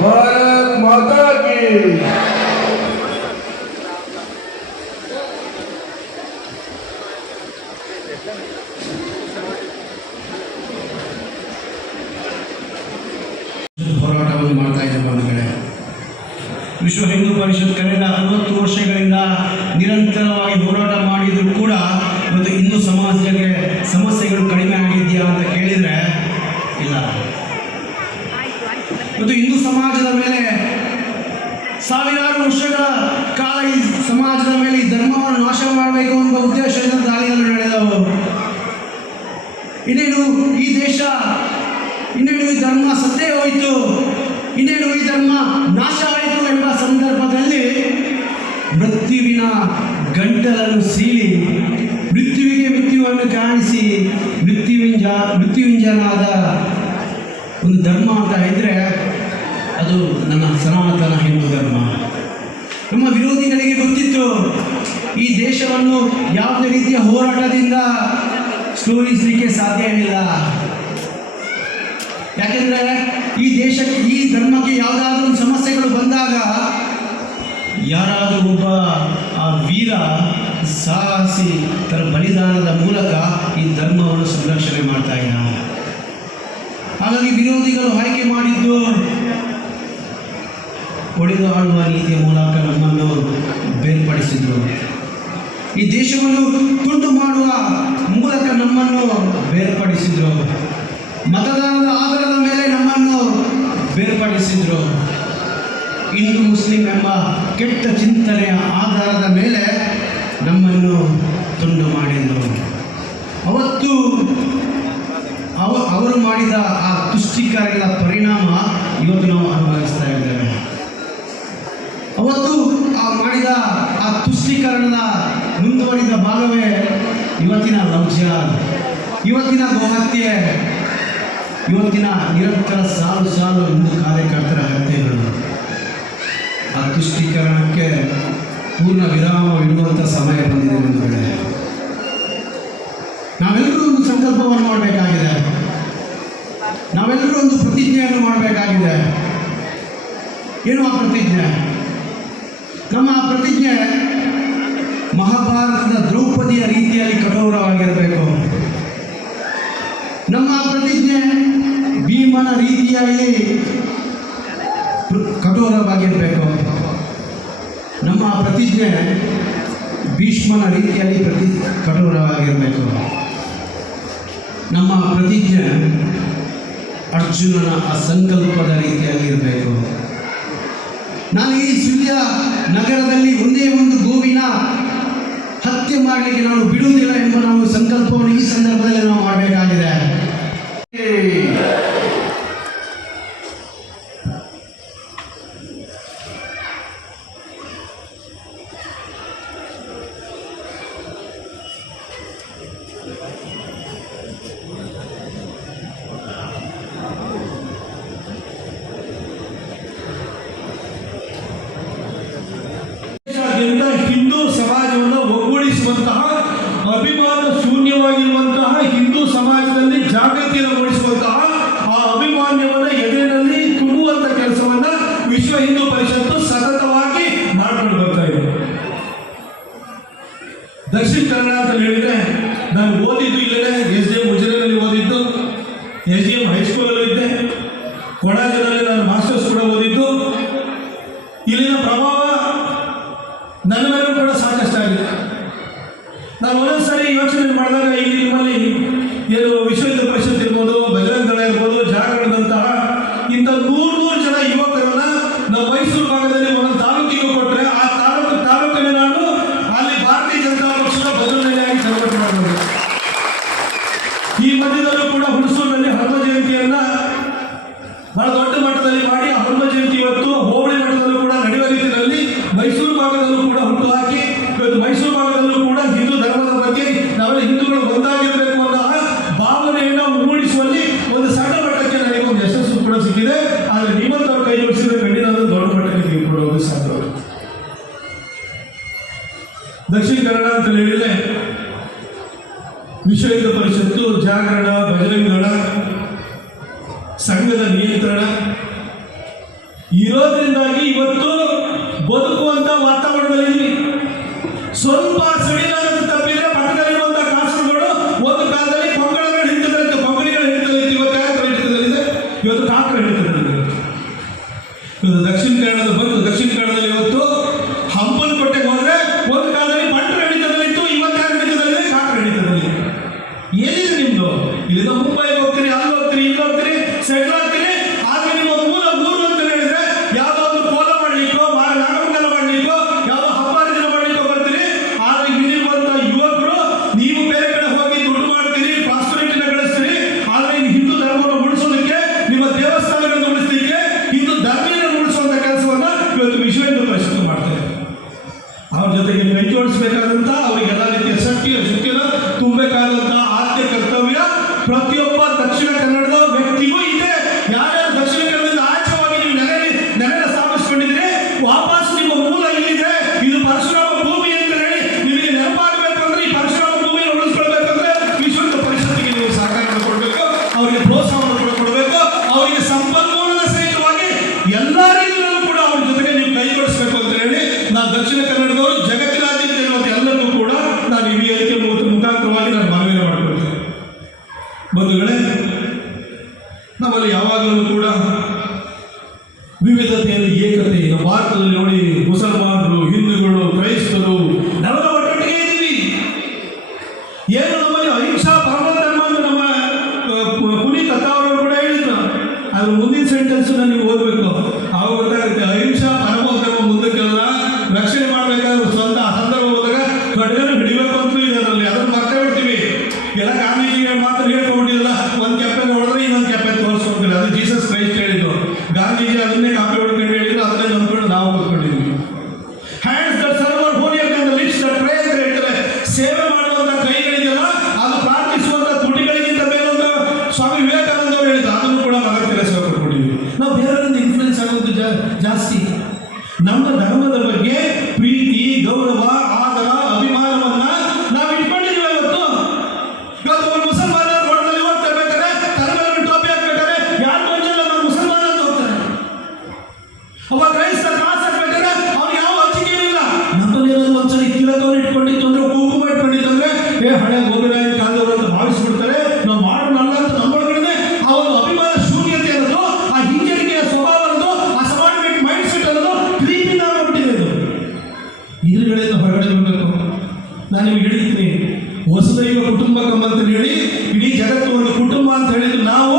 भारत माता की ಹೋರಾಟವನ್ನು ಮಾಡ್ತಾ ಇದ್ದೇವೆ ಒಂದು ಕಡೆ ವಿಶ್ವ ಹಿಂದೂ ಪರಿಷತ್ ಕಳೆದ ಅರವತ್ತು ವರ್ಷಗಳಿಂದ ನಿರಂತರವಾಗಿ ಹೋರಾಟ ಮಾಡಿದರೂ ಕೂಡ ಇವತ್ತು ಹಿಂದೂ ಸಮಾಜಕ್ಕೆ ಸಮಸ್ಯೆಗಳು ಕಡಿಮೆ ಆಗಿದೆಯಾ ಅಂತ ಕೇಳಿದರೆ ಇಲ್ಲ ಇವತ್ತು ಹಿಂದೂ ಸಮಾಜದ ಮೇಲೆ ಸಾವಿರಾರು ವರ್ಷಗಳ ಕಾಲ ಈ ಸಮಾಜದ ಮೇಲೆ ಈ ಧರ್ಮವನ್ನು ನಾಶ ಮಾಡಬೇಕು ಎಂಬ ಉದ್ದೇಶದಿಂದ ದಾಳಿಯನ್ನು ನಡೆದವು ಇನ್ನೇನು ಈ ದೇಶ, ಇನ್ನೇನು ಈ ಧರ್ಮ ಸತ್ತೇ ಹೋಯಿತು, ಇನ್ನೇನು ಈ ಧರ್ಮ ನಾಶ ಆಯಿತು ಎಂಬ ಸಂದರ್ಭದಲ್ಲಿ ಮೃತ್ಯುವಿನ ಗಂಟಲನ್ನು ಸೀಳಿ, ಮೃತ್ಯುವಿಗೆ ಮೃತ್ಯುವನ್ನು ಕಾಣಿಸಿ ಮೃತ್ಯುವಿಂಜ ಮೃತ್ಯುವಿಂಜನಾದ ಒಂದು ಧರ್ಮ ಅಂತ ಇದ್ದರೆ ಅದು ನನ್ನ ಸನಾತನ ಹಿಂದೂ ಧರ್ಮ. ನಮ್ಮ ವಿರೋಧಿಗಳಿಗೆ ಗೊತ್ತಿತ್ತು, ಈ ದೇಶವನ್ನು ಯಾವುದೇ ರೀತಿಯ ಹೋರಾಟದಿಂದ ಸ್ಟೋರಿಸಲಿಕ್ಕೆ ಸಾಧ್ಯವಿಲ್ಲ ಯಾಕೆಂದರೆ ಈ ದೇಶಕ್ಕೆ, ಈ ಧರ್ಮಕ್ಕೆ ಯಾವುದಾದ್ರೂ ಸಮಸ್ಯೆಗಳು ಬಂದಾಗ ಯಾರಾದರೂ ಒಬ್ಬ ಆ ವೀರ ಸಾಹಸಿ ತನ್ನ ಬಲಿದಾನದ ಮೂಲಕ ಈ ಧರ್ಮವನ್ನು ಸಂರಕ್ಷಣೆ ಮಾಡ್ತಾ ಇದ್ದಾನೆ. ಹಾಗಾಗಿ ವಿರೋಧಿಗಳು ಆಯ್ಕೆ ಮಾಡಿದ್ದು ಒಡೆದು ಆಡುವ ನೀತಿಯ ಮೂಲಕ ನಮ್ಮನ್ನು ಬೇರ್ಪಡಿಸಿದ್ರು. ಈ ದೇಶವನ್ನು ತುಂಡು ಮಾಡುವ ಮೂಲಕ ನಮ್ಮನ್ನು ಬೇರ್ಪಡಿಸಿದರು. ಮತದಾನದ ಆಧಾರದ ಮೇಲೆ ನಮ್ಮನ್ನು ಬೇರ್ಪಡಿಸಿದ್ರು. ಹಿಂದೂ, ಮುಸ್ಲಿಂ ಎಂಬ ಕೆಟ್ಟ ಚಿಂತನೆಯ ಆಧಾರದ ಮೇಲೆ ನಮ್ಮನ್ನು ತುಂಡು ಮಾಡಿದರು. ಅವತ್ತು ಅವ ಅವರು ಮಾಡಿದ ಆ ತುಷ್ಟೀಕಾರಗಳ ಪರಿಣಾಮ ಭಾಗವೇ ಇವತ್ತಿನ ಲೌಜ್ಯ ಇವತ್ತಿನ ಗೋಹತ್ಯೆ, ಇವತ್ತಿನ ನಿರಂತರ ಸಾಲು ಸಾಲು ಹಿಂದೂ ಕಾರ್ಯಕರ್ತರ ಹತ್ಯೆಗಳು ಆ ತುಷ್ಟೀಕರಣಕ್ಕೆ ಪೂರ್ಣ ವಿರಾಮ ಇಡುವಂಥ ಸಮಯ ಬಂದಿದೆ ಒಂದು ವೇಳೆ ನಾವೆಲ್ಲರೂ ಒಂದು ಸಂಕಲ್ಪವನ್ನು ಮಾಡಬೇಕಾಗಿದೆ. ನಾವೆಲ್ಲರೂ ಒಂದು ಪ್ರತಿಜ್ಞೆಯನ್ನು ಮಾಡಬೇಕಾಗಿದೆ. ಏನು ಆ ಪ್ರತಿಜ್ಞೆ? ನಮ್ಮ ಆ ಪ್ರತಿಜ್ಞೆ ಮಹಾಭಾರತದ ದ್ರೌಪದಿಯ ರೀತಿಯಲ್ಲಿ ಕಠೋರವಾಗಿರಬೇಕು. ನಮ್ಮ ಪ್ರತಿಜ್ಞೆ ಭೀಮನ ರೀತಿಯಲ್ಲಿ ಕಠೋರವಾಗಿರಬೇಕು. ನಮ್ಮ ಪ್ರತಿಜ್ಞೆ ಭೀಷ್ಮನ ರೀತಿಯಲ್ಲಿ ಪ್ರತಿ ಕಠೋರವಾಗಿರಬೇಕು. ನಮ್ಮ ಪ್ರತಿಜ್ಞೆ ಅರ್ಜುನನ ಅಸಂಕಲ್ಪದ ಸಂಕಲ್ಪದ ರೀತಿಯಲ್ಲಿ ಇರಬೇಕು. ನಾನು ಈ ಸುಳ್ಯ ನಗರದಲ್ಲಿ ಒಂದೇ ಒಂದು ಗೋವಿನ ಹತ್ಯೆ ಮಾಡಲಿಕ್ಕೆ ನಾನು ಬಿಡುವುದಿಲ್ಲ ಎಂಬ ನಾವು ಸಂಕಲ್ಪವನ್ನು ಈ ಸಂದರ್ಭದಲ್ಲಿ ನಾವು ಮಾಡಬೇಕಾಗಿದೆ. ನನ್ನ ಮೇಲೂ ಕೂಡ ಸಾಕಷ್ಟು ಆಗಿದೆ. ನಾನು ಒಂದೊಂದು ಸಾರಿ ಯೋಚನೆ ಮಾಡಿದಾಗ ಈ ನಿಮ್ಮಲ್ಲಿ ಏನು ವಿಶ್ವದ ಪರಿಷತ್ ಇರ್ಬೋದು ಬಜರಂಗ ದಳ ಇರ್ಬೋದು ಜಾಗರಣದಂತಹ ಇಂಥ ನೂರು ನೂರು ಜನ ಯುವಕರನ್ನ ನಾವು ಮೈಸೂರು ಭಾಗದಲ್ಲಿ ಒಂದೊಂದು ತಾಲೂಕಿಗೆ ಕೊಟ್ಟರೆ ಆ ತಾಲೂಕು ತಾಲೂಕಲ್ಲಿ ನಾನು ಅಲ್ಲಿ ಭಾರತೀಯ ಜನತಾ ಪಕ್ಷದ ಬದಲಾವಣೆಯಾಗಿ ಚಳವಳಿ ಮಾಡಬಹುದು ಈ ಮಧ್ಯದಲ್ಲೂ ಕೂಡ ಹುಣಸೂರಿನಲ್ಲಿ ಹನುಮ ಜಯಂತಿಯನ್ನ ಬಹಳ ದೊಡ್ಡ ಮಟ್ಟದಲ್ಲಿ ಮಾಡಿ ಆ ಹನುಮ ಜಯಂತಿ ಇವತ್ತು ದಕ್ಷಿಣ ಕನ್ನಡ ಅಂತ ಹೇಳಿದ್ರೆ ವಿಶ್ವ ಪರಿಷತ್ತು, ಜಾಗರಣ ಭಜನೆಗಳ ಸಂಘದ ನಿಯಂತ್ರಣ. ಇರೋದ್ರಿಂದಾಗಿ ಇವತ್ತು ಬದುಕುವಂತ ವಾತಾವರಣದಲ್ಲಿ ಸ್ವಲ್ಪ ಸಡಿಲ perdoa os pecados ಕೂಡ ವಿವಿಧತೆಯಲ್ಲಿ ಏಕತೆ ನಮ್ಮ ಭಾರತದಲ್ಲಿ ನೋಡಿ ಮುಸಲ್ಮಾನರು, ಹಿಂದೂಗಳು, ಕ್ರೈಸ್ತರು ನಾವೆಲ್ಲ ಒಟ್ಟೊಟ್ಟಿಗೆ ಇದ್ದೀವಿ. ಏನು ನಮ್ಮಲ್ಲಿ ಅಹಿಂಸಾ ಪರಮ ಧರ್ಮ ಅಂತ ನಮ್ಮ ಪುನೀತ್ ಅವರು ಕೂಡ ಹೇಳಿದ್ರು. ಅದ್ರ ಮುಂದಿನ ಸೆಂಟೆನ್ಸ್ ನೀವು ಓದಬೇಕು. ಆವಾಗ ಗೊತ್ತಾಗುತ್ತೆ, ಅಹಿಂಸಾ ಪರಮ ಧರ್ಮ ಮುಂದಕ್ಕೆಲ್ಲ ರಕ್ಷಣೆ ಮಾಡಬೇಕಾದ್ರೆ ಸ್ವಂತ ಸಂದರ್ಭ ಹೋದಾಗ ಕಡ್ಗನ ಹಿಡಿಬೇಕು ಅಂತಲೂ ಇದೆ ಅದರಲ್ಲಿ ಅದನ್ನು ನಮ್ಮ ಧರ್ಮದ ಬಗ್ಗೆ ಪ್ರೀತಿ, ಗೌರವ, ಆದರ, ಅಭಿಮಾನವನ್ನ ನಾವು ಇಟ್ಕೊಂಡಿದ್ದೀವಿ ಇವತ್ತು ಇವತ್ತು ಒಂದು ಮುಸಲ್ಮಾನ ರೋಡ್ನಲ್ಲಿ ಹೋಗ್ತಾ ಇರ್ಬೇಕಾದ್ರೆ ತಲೆ ಮೇಲೆ ಟೋಪಿ ಹಾಕ್ಬೇಕಾದ್ರೆ ಯಾರು ಮುಸಲ್ಮಾನ ಅಂತ ಹೋಗ್ತಾರೆ. ಒಬ್ಬ ಕ್ರೈಸ್ತ ನಾನು ನಿಮ್ಗೆ ಹೇಳಿದ್ದೀನಿ. ಹೊಸದೈವ ಕುಟುಂಬಕ್ಕಂಬಂತ ಹೇಳಿ ಇಡೀ ಜಗತ್ತು ಒಂದು ಕುಟುಂಬ ಅಂತ ಹೇಳಿದ್ರು ನಾವು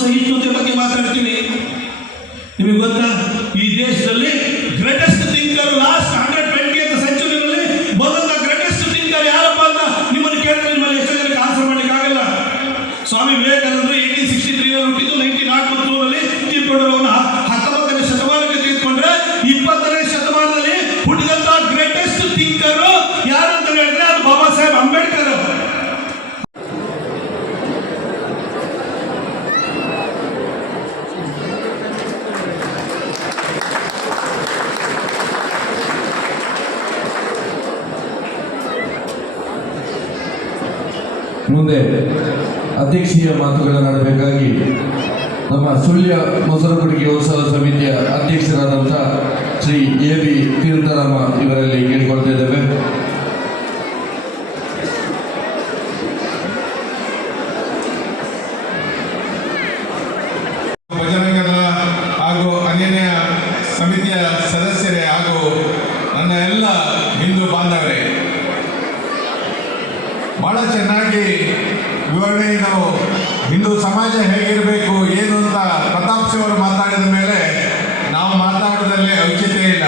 ಸಹಿಷ್ಣುತೆ ಬಗ್ಗೆ ಮಾತಾಡ್ತೀವಿ ನಿಮಗೆ ಗೊತ್ತಾ? ಮುಂದೆ ಅಧ್ಯಕ್ಷೀಯ ಮಾತುಗಳ ನಮ್ಮ ಸುಳ್ಯ ಮೊಸರಗುಡಿಗೆ ಉತ್ಸವ ಸಮಿತಿಯ ಅಧ್ಯಕ್ಷರಾದಂಥ ಶ್ರೀ ಎ ಬಿ ತೀರ್ಥರಾಮ ಇವರಲ್ಲಿ ಹಾಗೂ ಸಮಿತಿಯ ಸದಸ್ಯರೇ ಹಾಗೂ ನನ್ನ ಎಲ್ಲ ಹಿಂದೂ ಬಾಂಧವರೇ ಬಹಳ ಚೆನ್ನಾಗಿ ವಿವರಣೆ ಇದು. ಹಿಂದೂ ಸಮಾಜ ಹೇಗಿರಬೇಕು, ಏನು ಅಂತ ಪ್ರತಾಪ್ ಸಿಂಹರು ಮಾತಾಡಿದ ಮೇಲೆ ನಾವು ಮಾತಾಡೋದರಲ್ಲಿ ಔಚಿತ್ಯ ಇಲ್ಲ.